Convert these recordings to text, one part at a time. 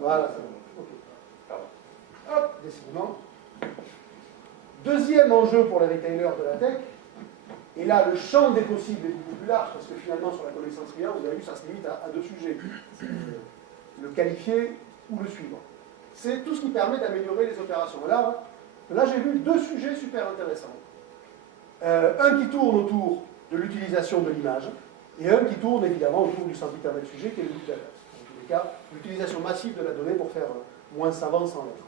Voilà, c'est bon. Ok. Hop, décidément. Deuxième enjeu pour les retailers de la tech, et là le champ des possibles est beaucoup plus large, parce que finalement sur la connaissance client, vous avez vu, ça se limite à deux sujets. Le qualifier ou le suivre. C'est tout ce qui permet d'améliorer les opérations. Là j'ai vu deux sujets super intéressants. Un qui tourne autour de l'utilisation de l'image, et un qui tourne évidemment autour du sempiternel sujet qui est le but. Dans tous les cas, l'utilisation massive de la donnée pour faire moins savant sans l'être.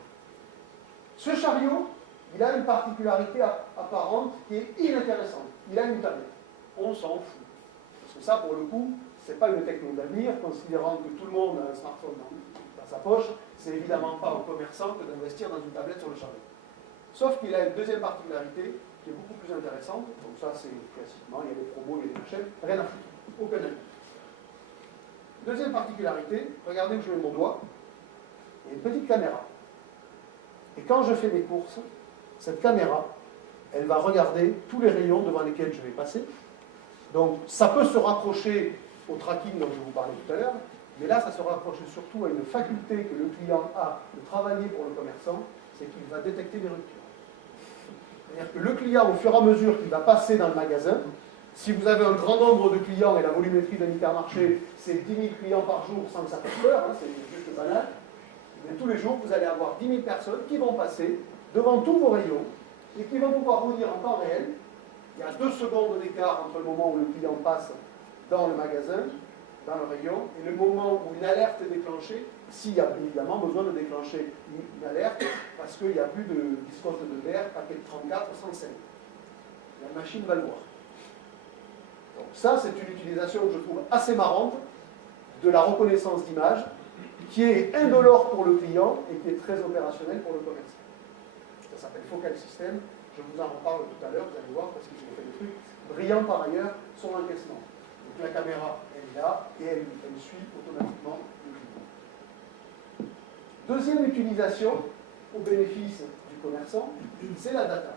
Ce chariot, il a une particularité apparente qui est inintéressante. Il a une tablette. On s'en fout. Parce que ça, pour le coup, ce n'est pas une technologie d'avenir, considérant que tout le monde a un smartphone dans sa poche, c'est évidemment pas aux commerçants que d'investir dans une tablette sur le chariot. Sauf qu'il a une deuxième particularité qui est beaucoup plus intéressante. Donc ça, c'est classiquement, il y a des promos, il y a des machines, rien à foutre. Aucun avis. Deuxième particularité, regardez où je mets mon doigt, il y a une petite caméra. Et quand je fais mes courses, cette caméra, elle va regarder tous les rayons devant lesquels je vais passer. Donc ça peut se rapprocher au tracking dont je vous parlais tout à l'heure, mais là ça se rapproche surtout à une faculté que le client a de travailler pour le commerçant, c'est qu'il va détecter des ruptures. C'est-à-dire que le client, au fur et à mesure qu'il va passer dans le magasin, si vous avez un grand nombre de clients, et la volumétrie d'un hypermarché, c'est 10 000 clients par jour sans que ça fasse peur, hein, c'est juste banal, mais tous les jours, vous allez avoir 10 000 personnes qui vont passer devant tous vos rayons et qui vont pouvoir vous dire en temps réel, il y a 2 secondes d'écart entre le moment où le client passe dans le magasin, dans le rayon, et le moment où une alerte est déclenchée, s'il y a évidemment besoin de déclencher une alerte, parce qu'il n'y a plus de discote de verre, paquet de 34, 105. La machine va le voir. Donc ça, c'est une utilisation que je trouve assez marrante de la reconnaissance d'image, qui est indolore pour le client et qui est très opérationnel pour le commerçant. Ça s'appelle Focal System. Je vous en reparle tout à l'heure, vous allez voir, parce qu'ils ont fait des trucs brillants par ailleurs sur l'encaissement. Donc la caméra, elle est là, et elle suit automatiquement le client. Deuxième utilisation, au bénéfice du commerçant, c'est la data.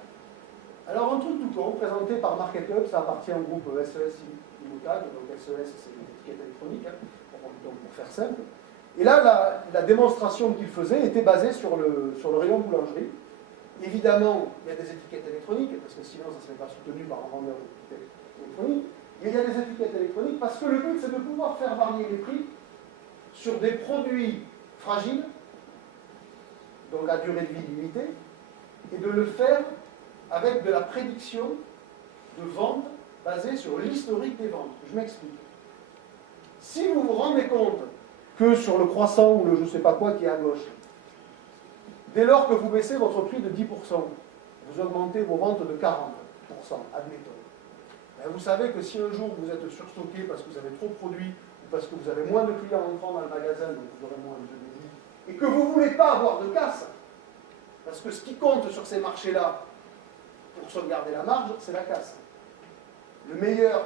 Alors un truc tout con, présenté par Market Hub, ça appartient au groupe SES Immotag, donc SES c'est une étiquette électronique, hein, pour faire simple. Et là, la démonstration qu'il faisait était basée sur le rayon boulangerie. Évidemment, il y a des étiquettes électroniques, parce que sinon ça ne serait pas soutenu par un vendeur d'étiquettes électroniques. Et il y a des étiquettes électroniques parce que le but, c'est de pouvoir faire varier les prix sur des produits fragiles, donc à durée de vie limitée, et de le faire avec de la prédiction de vente basée sur l'historique des ventes. Je m'explique. Si vous vous rendez compte que sur le croissant ou le je ne sais pas quoi qui est à gauche, dès lors que vous baissez votre prix de 10%, vous augmentez vos ventes de 40%, admettons. Ben vous savez que si un jour vous êtes surstocké parce que vous avez trop de produits, ou parce que vous avez moins de clients entrant dans le magasin, donc vous aurez moins de débit, et que vous ne voulez pas avoir de casse, parce que ce qui compte sur ces marchés-là, pour sauvegarder la marge, c'est la casse. Le meilleur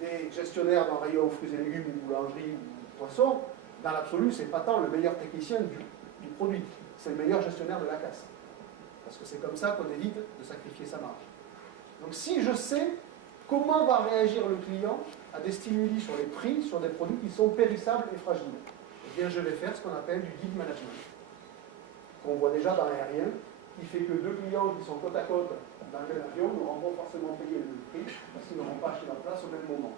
des gestionnaires d'un rayon fruits et légumes, ou boulangerie, ou poisson, dans l'absolu, c'est pas tant le meilleur technicien du produit, c'est le meilleur gestionnaire de la casse. Parce que c'est comme ça qu'on évite de sacrifier sa marge. Donc si je sais comment va réagir le client à des stimuli sur les prix, sur des produits qui sont périssables et fragiles, eh bien je vais faire ce qu'on appelle du guide management, qu'on voit déjà dans l'aérien, qui fait que 2 clients qui sont côte à côte dans le même avion n'auront pas forcément payé le même prix, parce qu'ils n'auront pas acheté leur place au même moment.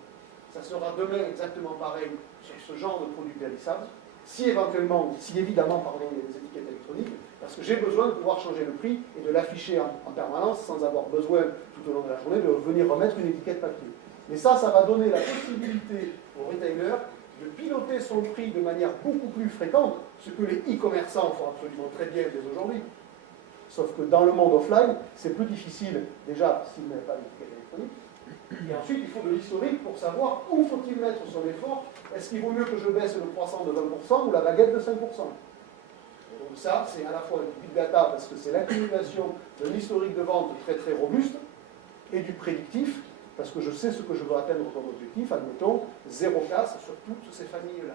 Ça sera demain exactement pareil sur ce genre de produits périssables, si évidemment, il y a des étiquettes électroniques, parce que j'ai besoin de pouvoir changer le prix et de l'afficher en permanence sans avoir besoin tout au long de la journée de venir remettre une étiquette papier. Mais ça va donner la possibilité au retailer de piloter son prix de manière beaucoup plus fréquente, ce que les e-commerçants font absolument très bien dès aujourd'hui. Sauf que dans le monde offline, c'est plus difficile, déjà, s'il n'y a pas d'étiquette électronique. Et ensuite, il faut de l'historique pour savoir où faut-il mettre son effort. Est-ce qu'il vaut mieux que je baisse le croissant de 20% ou la baguette de 5%? Et donc ça, c'est à la fois du big data, parce que c'est l'accumulation d'un historique de vente très très robuste, et du prédictif, parce que je sais ce que je veux atteindre comme objectif, admettons, 0 casse sur toutes ces familles-là.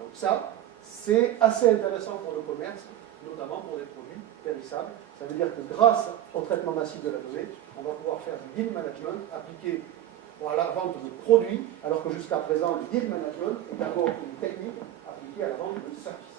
Donc ça, c'est assez intéressant pour le commerce, notamment pour des produits périssables. Ça veut dire que grâce au traitement massif de la donnée, on va pouvoir faire du yield management appliqué à la vente de produits, alors que jusqu'à présent, le yield management est d'abord une technique appliquée à la vente de services.